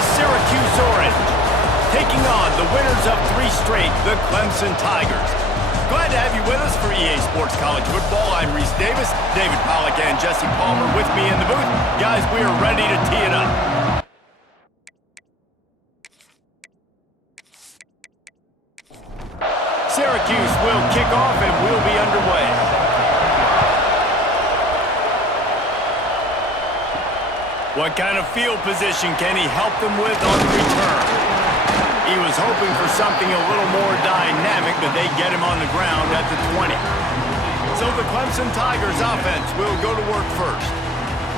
the Syracuse Orange, taking on the winners of 3 straight, the Clemson Tigers. Glad to have you with us for EA Sports College Football. I'm Reese Davis, David Pollack and Jesse Palmer with me in the booth. Guys, we are ready to tee it up. Syracuse will kick off and we'll be underway. What kind of field position can he help them with on the return? He was hoping for something a little more dynamic, but they get him on the ground at the 20. So the Clemson Tigers offense will go to work first.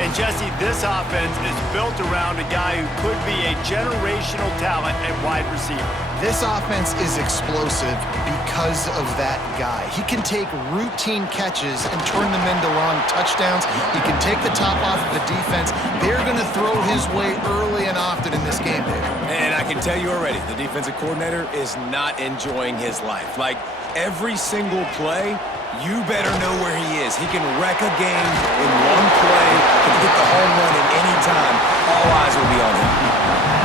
And Jesse, this offense is built around a guy who could be a generational talent at wide receiver. This offense is explosive because of that guy. He can take routine catches and turn them into long touchdowns. He can take the top off of the defense. They're going to throw his way early and often in this game, Dave. And I can tell you already, the defensive coordinator is not enjoying his life. Like, every single play, you better know where he is. He can wreck a game in one play, can hit the home run at any time. All eyes will be on him.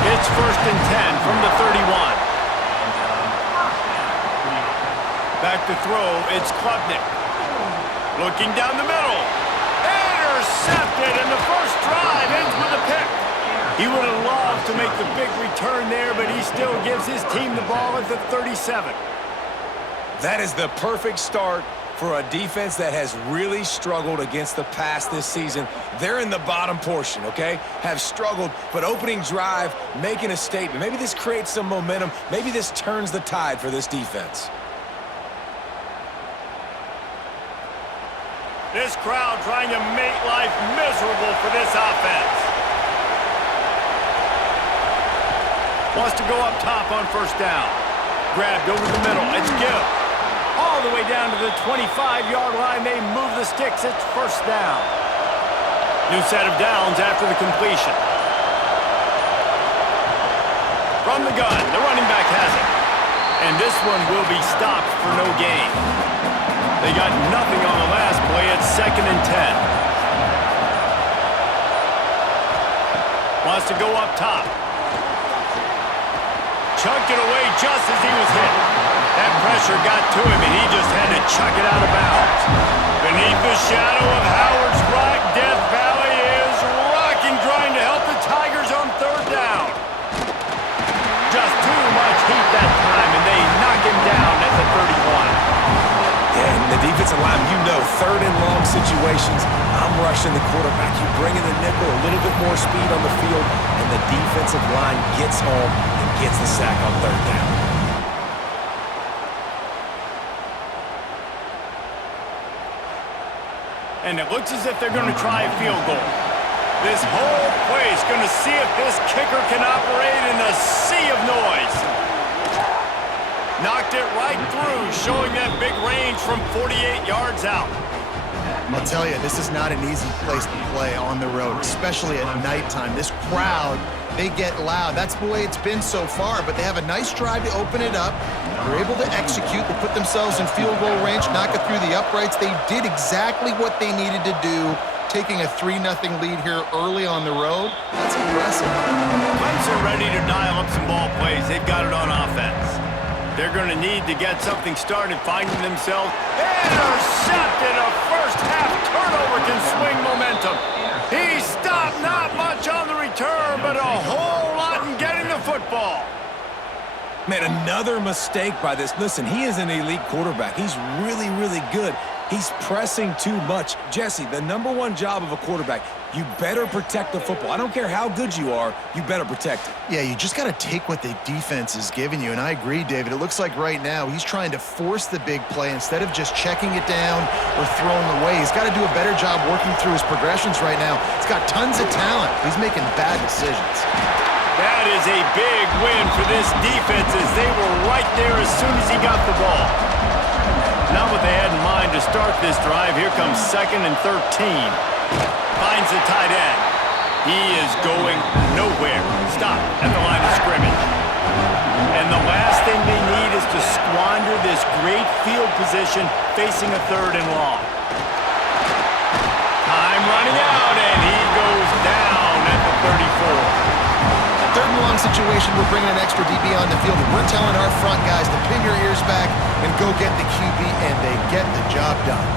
It's 1st and 10 from the 31. Back to throw, it's Klubnik. Looking down the middle. Intercepted, and the first drive ends with a pick. He would have loved to make the big return there, but he still gives his team the ball at the 37. That is the perfect start for a defense that has really struggled against the pass this season. They're in the bottom portion, okay? Have struggled, but opening drive, making a statement. Maybe this creates some momentum. Maybe this turns the tide for this defense. This crowd trying to make life miserable for this offense. Wants to go up top on 1st down. Grabbed over the middle. It's Gill. All the way down to the 25-yard line. They move the sticks. It's 1st down. New set of downs after the completion. From the gun, the running back has it. And this one will be stopped for no gain. They got nothing on the last play. It's 2nd and 10. Wants to go up top. Chucked it away just as he was hit. That pressure got to him, and he just had to chuck it out of bounds. Beneath the shadow of Howard's Rock, Death Valley is rocking, trying to help the Tigers on 3rd down. Just too much heat that time, and they knock him down at the 31. And the defensive line, you know, 3rd and long situations, I'm rushing the quarterback. You bring in the nickel, a little bit more speed on the field, and the defensive line gets home and gets the sack on 3rd down. And it looks as if they're going to try a field goal. This whole place going to see if this kicker can operate in the sea of noise. Knocked it right through, showing that big range from 48 yards out. I'll tell you, this is not an easy place to play on the road, especially at nighttime. This crowd, they get loud. That's the way it's been so far, but they have a nice drive to open it up. They're able to execute. They put themselves in field goal range, knock it through the uprights. They did exactly what they needed to do, taking a 3-0 lead here early on the road. That's impressive. Clemson ready to dial up some ball plays. They've got it on offense. They're going to need to get something started, finding themselves intercepted. A first-half turnover can swing momentum. He stopped, not much on the return, but a whole lot in getting the football. Man, another mistake by this. Listen, he is an elite quarterback. He's really, really good. He's pressing too much. Jesse, the #1 job of a quarterback, you better protect the football. I don't care how good you are, you better protect it. Yeah, you just got to take what the defense is giving you, and I agree, David. It looks like right now he's trying to force the big play instead of just checking it down or throwing away. He's got to do a better job working through his progressions right now. He's got tons of talent. He's making bad decisions. That is a big win for this defense as they were right there as soon as he got the ball. Not what they had in mind to start this drive. Here comes 2nd and 13. Finds the tight end. He is going nowhere. Stop at the line of scrimmage. And the last thing they need is to squander this great field position facing a 3rd and long. Time running out, and he goes down at the 34. 3rd and long situation, we're bringing an extra DB on the field. We're telling our front guys to pin your ears back and go get the QB, and they get the job done.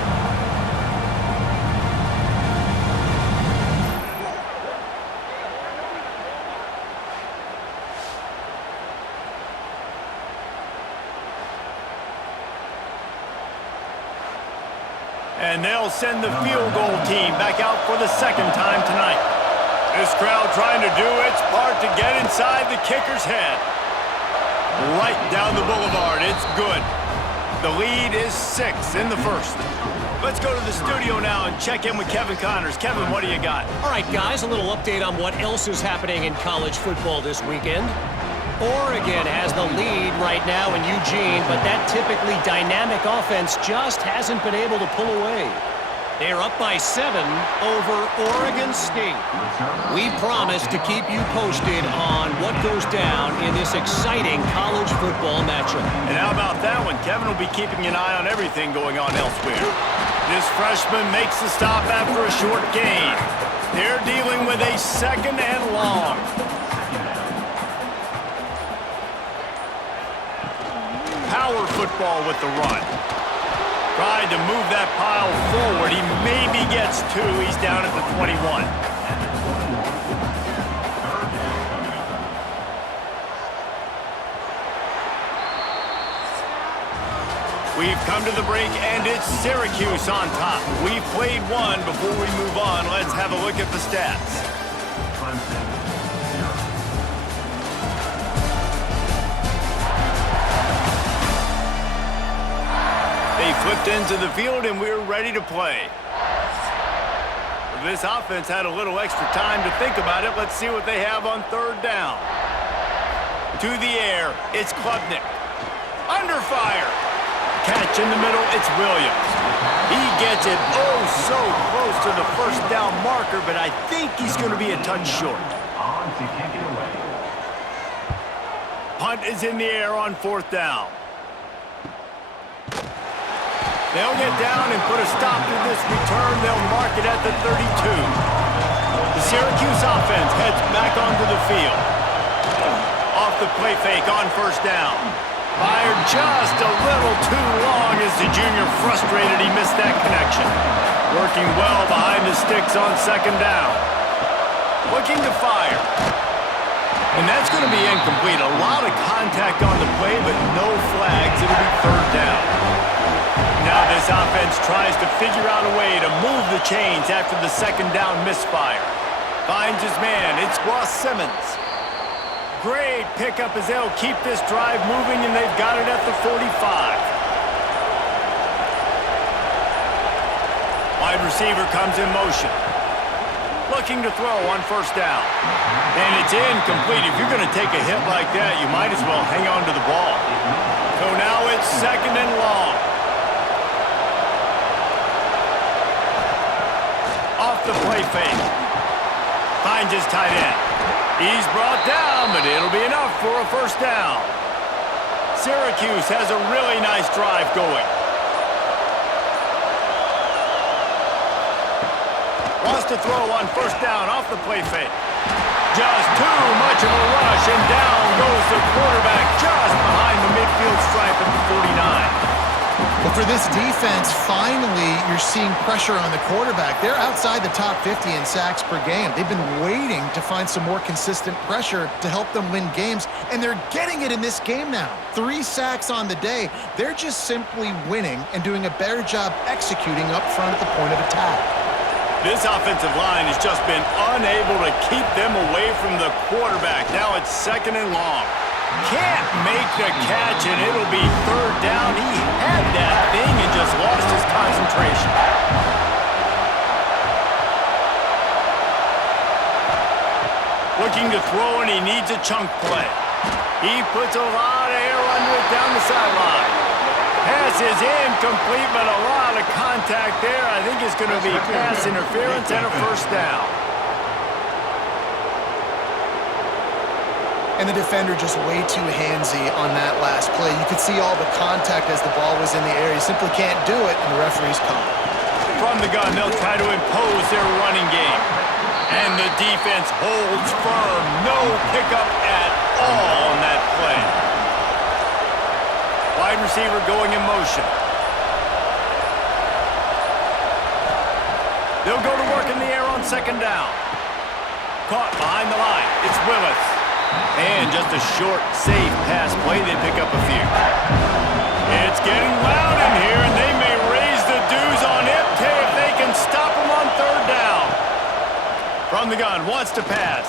And they'll send the field goal team back out for the second time tonight. This crowd trying to do its part to get inside the kicker's head. Right down the boulevard. It's good. The lead is 6 in the first. Let's go to the studio now and check in with Kevin Connors. Kevin, what do you got? All right, guys, a little update on what else is happening in college football this weekend. Oregon has the lead right now in Eugene, but that typically dynamic offense just hasn't been able to pull away. They're up by 7 over Oregon State. We promise to keep you posted on what goes down in this exciting college football matchup. And how about that one? Kevin will be keeping an eye on everything going on elsewhere. This freshman makes the stop after a short gain. They're dealing with a 2nd and long. Power football with the run. Tried to move that pile forward. He maybe gets 2. He's down at the 21. We've come to the break, and it's Syracuse on top. We've played one. Before we move on, let's have a look at the stats. They flipped into the field, and we're ready to play. This offense had a little extra time to think about it. Let's see what they have on 3rd down. To the air, it's Klubnik. Under fire. Catch in the middle, it's Williams. He gets it so close to the 1st down marker, but I think he's going to be a touch short. Punt is in the air on 4th down. They'll get down and put a stop to this return. They'll mark it at the 32. The Syracuse offense heads back onto the field. Off the play fake on 1st down. Fired just a little too long as the junior frustrated. He missed that connection. Working well behind the sticks on 2nd down. Looking to fire. And that's going to be incomplete. A lot of contact on the play, but no flags. It'll be 3rd down. Now this offense tries to figure out a way to move the chains after the 2nd down misfire. Finds his man. It's Ross Simmons. Great pickup as they'll keep this drive moving, and they've got it at the 45. Wide receiver comes in motion. Looking to throw on 1st down. And it's incomplete. If you're going to take a hit like that, you might as well hang on to the ball. So now it's 2nd and long. Off the play fake. Finds his tight end. He's brought down, but it'll be enough for a 1st down. Syracuse has a really nice drive going. Wants to throw on 1st down off the play fake. Just too much of a rush, and down goes the quarterback just behind the midfield stripe at the 49. But for this defense, finally, you're seeing pressure on the quarterback. They're outside the top 50 in sacks per game. They've been waiting to find some more consistent pressure to help them win games, and they're getting it in this game now. 3 sacks on the day. They're just simply winning and doing a better job executing up front at the point of attack. This offensive line has just been unable to keep them away from the quarterback. Now it's 2nd and long. Can't make the catch, and it'll be 3rd down. He had that thing and just lost his concentration. Looking to throw, and he needs a chunk play. He puts a lot of air under it down the sideline. Pass is incomplete, but a lot of contact there. I think it's going to be pass interference and a 1st down. And the defender just way too handsy on that last play. You could see all the contact as the ball was in the air. He simply can't do it, and the referee's call. From the gun, they'll try to impose their running game. And the defense holds firm. No pickup at all on that play. Wide receiver going in motion. They'll go to work in the air on second down. Caught behind the line. It's Willis. And just a short, safe pass play. They pick up a few. It's getting loud in here, and they may raise the dues on MK if they can stop him on third down. From the gun, wants to pass.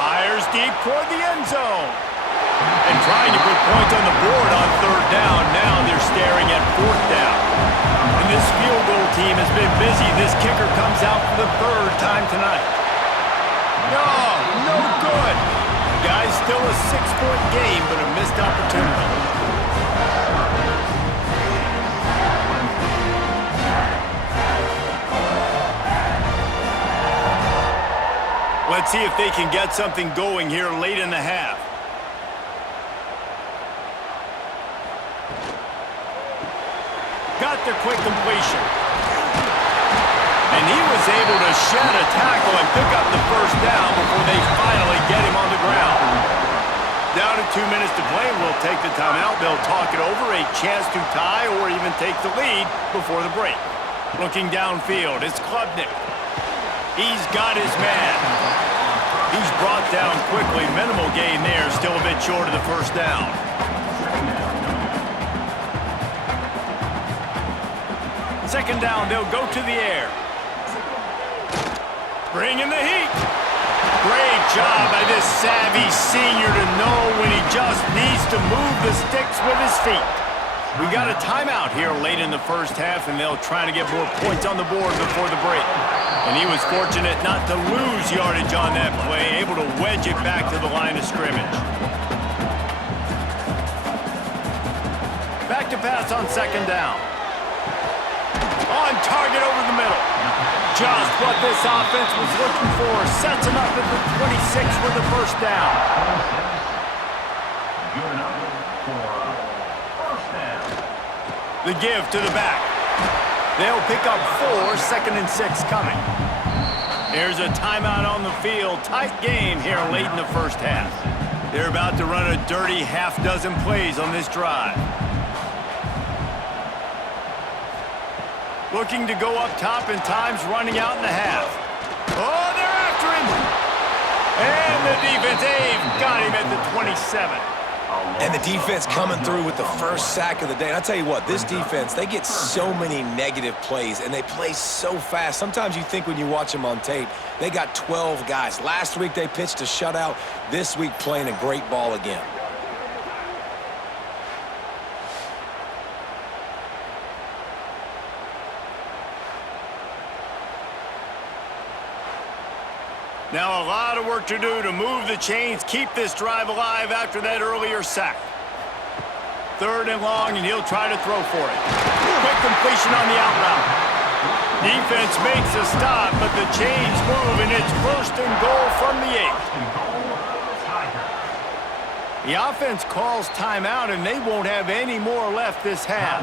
Fires deep toward the end zone. And trying to put points on the board on third down. Now they're staring at fourth down. And this field goal team has been busy. This kicker comes out for the third time tonight. No good. Guys, still a 6-point game, but a missed opportunity. Let's see if they can get something going here late in the half. Got the quick completion. And he was able to shed a tackle and pick up the first down before they finally get him on the ground. Down to 2 minutes to play. We'll take the timeout. They'll talk it over. A chance to tie or even take the lead before the break. Looking downfield, it's Klubnik. He's got his man. He's brought down quickly. Minimal gain there. Still a bit short of the first down. Second down, they'll go to the air. Bring in the heat. Great job by this savvy senior to know when he just needs to move the sticks with his feet. We got a timeout here late in the first half, and they'll try to get more points on the board before the break. And he was fortunate not to lose yardage on that play, able to wedge it back to the line of scrimmage. Back to pass on second down. On target over the middle. Just what this offense was looking for. Sets him up at the 26 for the first down. The give to the back. They'll pick up 4, 2nd and 6 coming. There's a timeout on the field. Tight game here late in the first half. They're about to run a dirty half-dozen plays on this drive. Looking to go up top, and time's running out in the half. Oh, they're after him! And the defense, they've got him at the 27. And the defense coming through with the first sack of the day. And I'll tell you what, this defense, they get so many negative plays, and they play so fast. Sometimes you think when you watch them on tape, they got 12 guys. Last week they pitched a shutout. This week playing a great ball again. Now a lot of work to do to move the chains, keep this drive alive after that earlier sack. 3rd and long, and he'll try to throw for it. Quick completion on the out route. Defense makes a stop, but the chains move, and it's 1st and goal from the 8. The offense calls timeout, and they won't have any more left this half.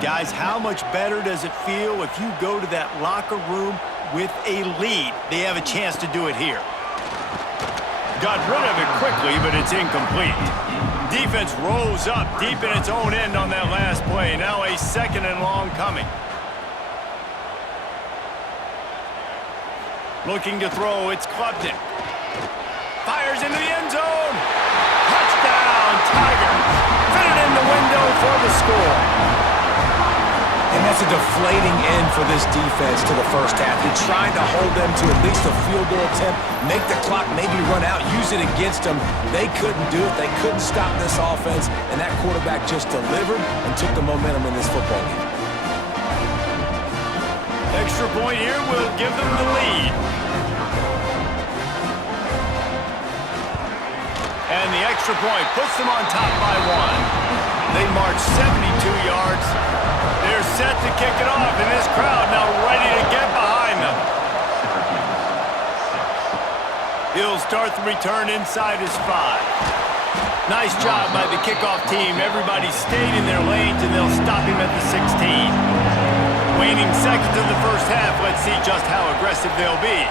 Guys, how much better does it feel if you go to that locker room with a lead? They have a chance to do it here. Got rid of it quickly, but it's incomplete. Defense rolls up deep in its own end on that last play. Now a 2nd and long coming. Looking to throw, it's Klubnik. Fires into the end zone. Touchdown, Tigers. Fit it in the window for the score. And that's a deflating end for this defense to the first half. You're trying to hold them to at least a field goal attempt, make the clock maybe run out, use it against them. They couldn't do it. They couldn't stop this offense, and that quarterback just delivered and took the momentum in this football game. Extra point here will give them the lead. And the extra point puts them on top by 1. They march 72 yards. They're set to kick it off, and this crowd now ready to get behind them. He'll start the return inside his 5. Nice job by the kickoff team. Everybody stayed in their lanes, and they'll stop him at the 16. Waning seconds of the first half. Let's see just how aggressive they'll be.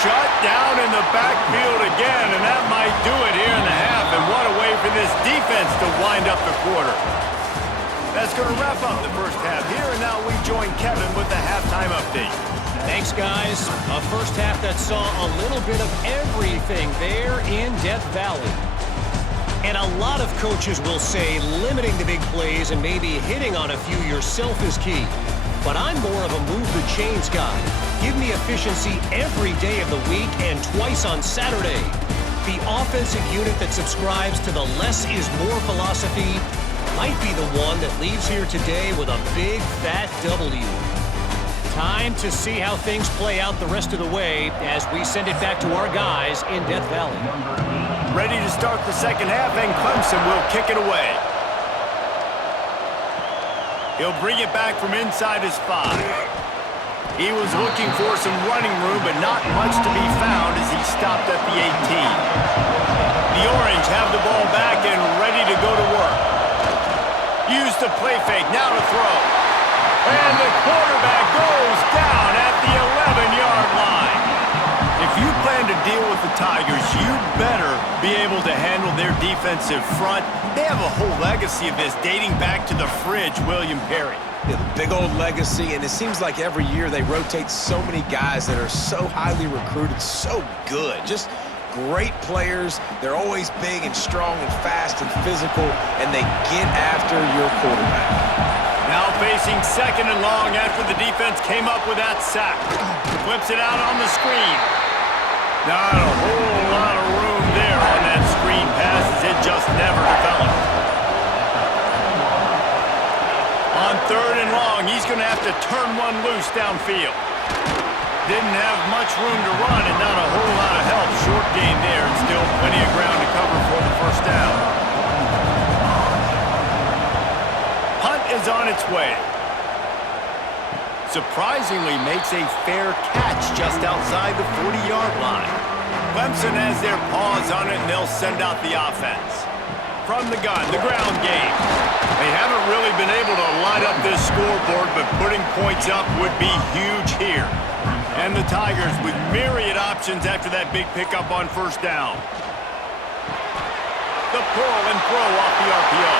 Shut down in the backfield again, and that might do it here in the half. And what a way for this defense to wind up the quarter. That's going to wrap up the first half here, and now we join Kevin with the halftime update. Thanks, guys. A first half that saw a little bit of everything there in Death Valley. And a lot of coaches will say limiting the big plays and maybe hitting on a few yourself is key. But I'm more of a move the chains guy. Give me efficiency every day of the week and twice on Saturday. The offensive unit that subscribes to the less is more philosophy might be the one that leaves here today with a big fat W. Time to see how things play out the rest of the way as we send it back to our guys in Death Valley. Ready to start the second half, and Clemson will kick it away. He'll bring it back from inside his 5. He was looking for some running room, but not much to be found as he stopped at the 18. The Orange have the ball back and ready to go to work. Use the play fake, now to throw. And the quarterback goes down at the 11-yard line. If you plan to deal with the Tigers, you better be able to handle their defensive front. They have a whole legacy of this dating back to the fridge, William Perry. Yeah, big old legacy, and it seems like every year they rotate so many guys that are so highly recruited, so good. Just great players. They're always big and strong and fast and physical, and they get after your quarterback. Now facing second and long after the defense came up with that sack. Flips it out on the screen. Not a whole lot of room there on that screen pass as it just never developed. On third and long, he's going to have to turn one loose downfield. Didn't have much room to run and not a whole lot of help. Short gain there and still plenty of ground to cover for the first down. Hunt is on its way. Surprisingly makes a fair catch just outside the 40-yard line. Clemson has their paws on it, and they'll send out the offense. From the gun, the ground game. They haven't really been able to light up this scoreboard, but putting points up would be huge here. And the Tigers with myriad options after that big pickup on first down. The pull and throw off the RPO.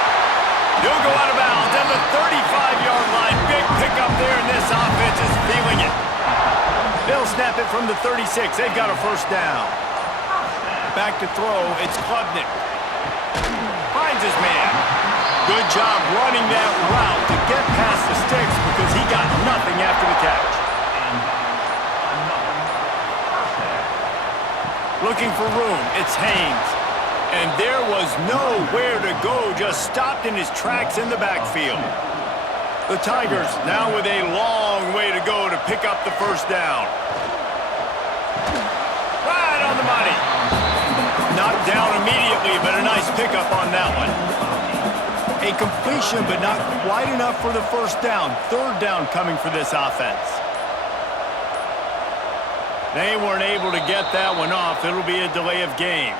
He'll go out of bounds at the 35-yard line. Big pickup there, and this offense is feeling it. They'll snap it from the 36. They've got a first down. Back to throw. It's Klubnik. Finds his man. Good job running that route to get past the sticks because he got nothing after the catch. Looking for room. It's Haynes. And there was nowhere to go, just stopped in his tracks in the backfield. The Tigers now with a long way to go to pick up the first down. Right on the money. Knocked down immediately, but a nice pickup on that one. A completion, but not quite enough for the first down. Third down coming for this offense. They weren't able to get that one off. It'll be a delay of game.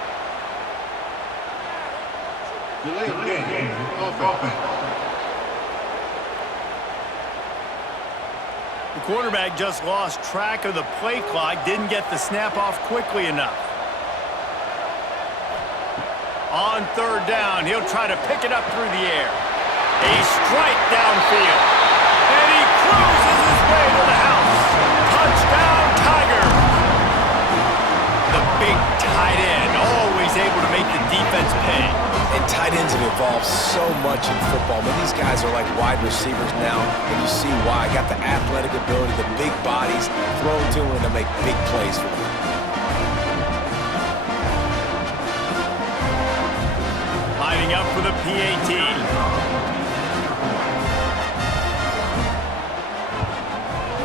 Delay of game. Offense. The quarterback just lost track of the play clock, didn't get the snap off quickly enough. On third down, he'll try to pick it up through the air. A strike downfield. And he cruises his way to the house. Touchdown, Tigers! The big tight end, always able to make the defense pay. And tight ends have evolved so much in football. But these guys are like wide receivers now, and you see why. Got the athletic ability, the big bodies thrown to them to make big plays for them. Lining up for the PAT.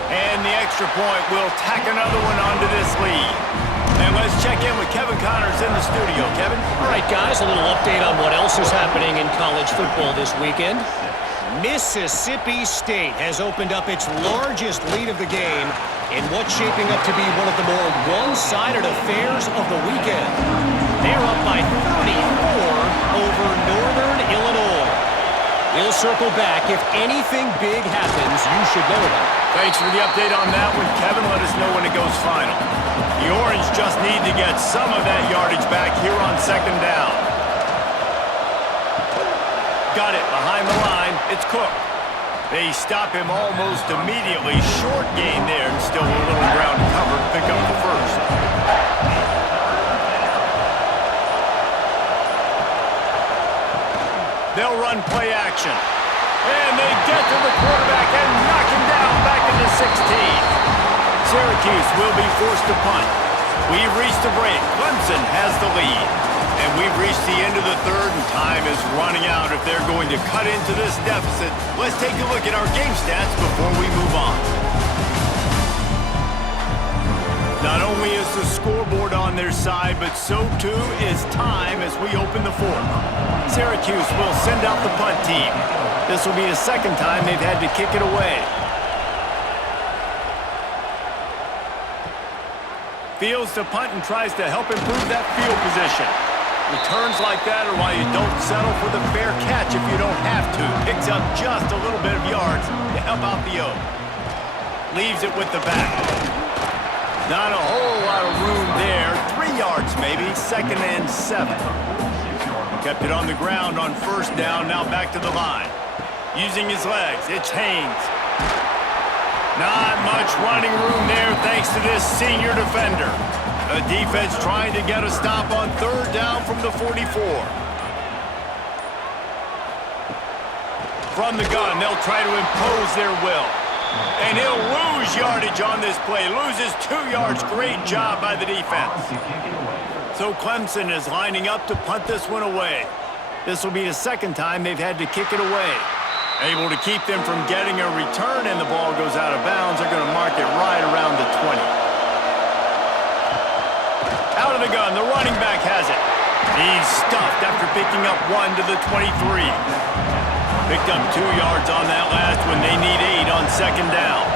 And the extra point will tack another one onto this lead. And let's check in with Kevin Connors in the studio. Kevin? All right, guys, a little update on what else is happening in college football this weekend. Mississippi State has opened up its largest lead of the game in what's shaping up to be one of the more one-sided affairs of the weekend. They're up by 34 over Northern Illinois. He'll circle back. If anything big happens, you should know about it. Thanks for the update on that one, Kevin. Let us know when it goes final. The Orange just need to get some of that yardage back here on second down. Got it behind the line. It's Cook. They stop him almost immediately. Short gain there, and still a little ground to cover to pick up the first. They'll run play action. And they get to the quarterback and knock him down back into 16. Syracuse will be forced to punt. We've reached the break. Clemson has the lead. And we've reached the end of the third, and time is running out if they're going to cut into this deficit. Let's take a look at our game stats before we move on. Not only is the scoreboard on their side, but so too is time as we open the fourth. Syracuse will send out the punt team. This will be the second time they've had to kick it away. Fields to punt and tries to help improve that field position. Returns like that are why you don't settle for the fair catch if you don't have to. Picks up just a little bit of yards to help out the O. Leaves it with the back. Not a whole lot of room there. 3 yards maybe, 2nd and 7. Kept it on the ground on first down, now back to the line. Using his legs, it's Haynes. Not much running room there thanks to this senior defender. The defense trying to get a stop on third down from the 44. From the gun, they'll try to impose their will. And he'll lose yardage on this play. Loses 2 yards. Great job by the defense. So Clemson is lining up to punt this one away. This will be the second time they've had to kick it away. Able to keep them from getting a return, and the ball goes out of bounds. They're going to mark it right around the 20. Out of the gun, the running back has it. He's stuffed after picking up 1 to the 23. Picked up 2 yards on that last one. They need 8 on second down.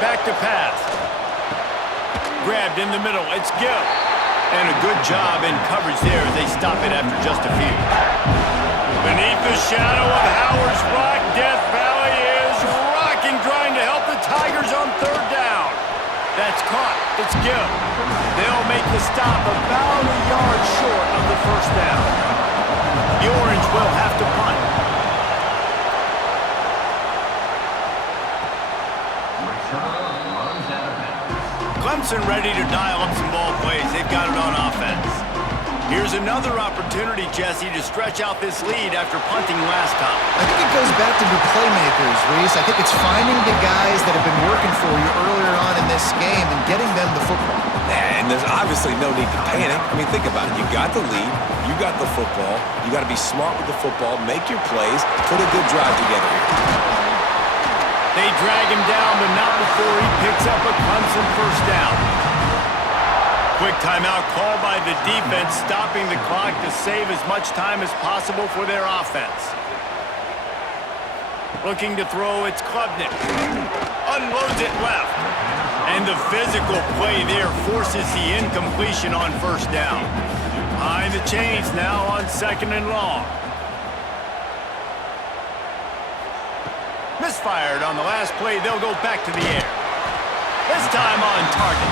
Back to pass. Grabbed in the middle. It's Gill. And a good job in coverage there as they stop it after just a few. Beneath the shadow of Howard's Rock, Death Valley is rocking, trying to help the Tigers on third down. That's caught. It's Gill. They'll make the stop about a yard short of the first down. The Orange will have to punt. Clemson ready to dial up some ball plays. They've got it on offense. Here's another opportunity, Jesse, to stretch out this lead after punting last time. I think it goes back to the playmakers, Reese. I think it's finding the guys that have been working for you earlier on in this game and getting them the football. And there's obviously no need to panic. I mean, think about it. You got the lead. You got the football. You got to be smart with the football. Make your plays. Put a good drive together here. They drag him down, but not before he picks up a Clemson first down. Quick timeout called by the defense, stopping the clock to save as much time as possible for their offense. Looking to throw, it's Klubnik. Unloads it left. And the physical play there forces the incompletion on first down. Behind the chains now on second and long. Misfired on the last play. They'll go back to the air. This time on target.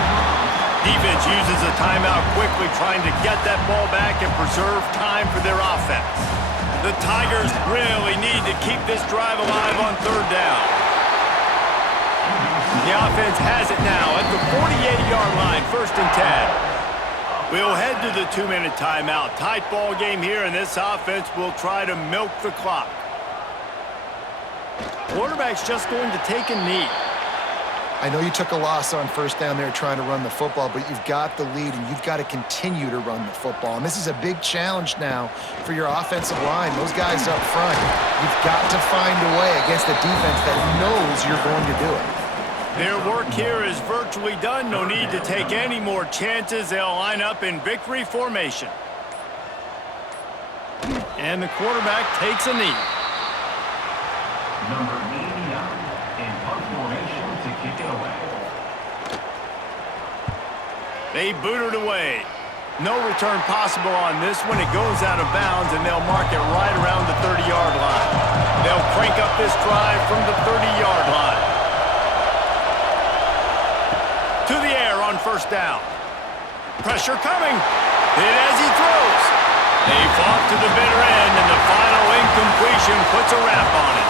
Defense uses a timeout quickly, trying to get that ball back and preserve time for their offense. The Tigers really need to keep this drive alive on third down. The offense has it now at the 48-yard line, 1st and 10. We'll head to the 2-minute timeout. Tight ball game here, and this offense will try to milk the clock. Quarterback's just going to take a knee. I know you took a loss on first down there trying to run the football, but you've got the lead, and you've got to continue to run the football. And this is a big challenge now for your offensive line. Those guys up front, you've got to find a way against a defense that knows you're going to do it. Their work here is virtually done. No need to take any more chances. They'll line up in victory formation. And the quarterback takes a knee. Number 89 in punt formation to kick it away. They boot it away. No return possible on this one. It goes out of bounds, and they'll mark it right around the 30-yard line. They'll crank up this drive from the 30-yard line. To the air on first down. Pressure coming. Hit as he throws. They fought to the bitter end, and the final incompletion puts a wrap on it.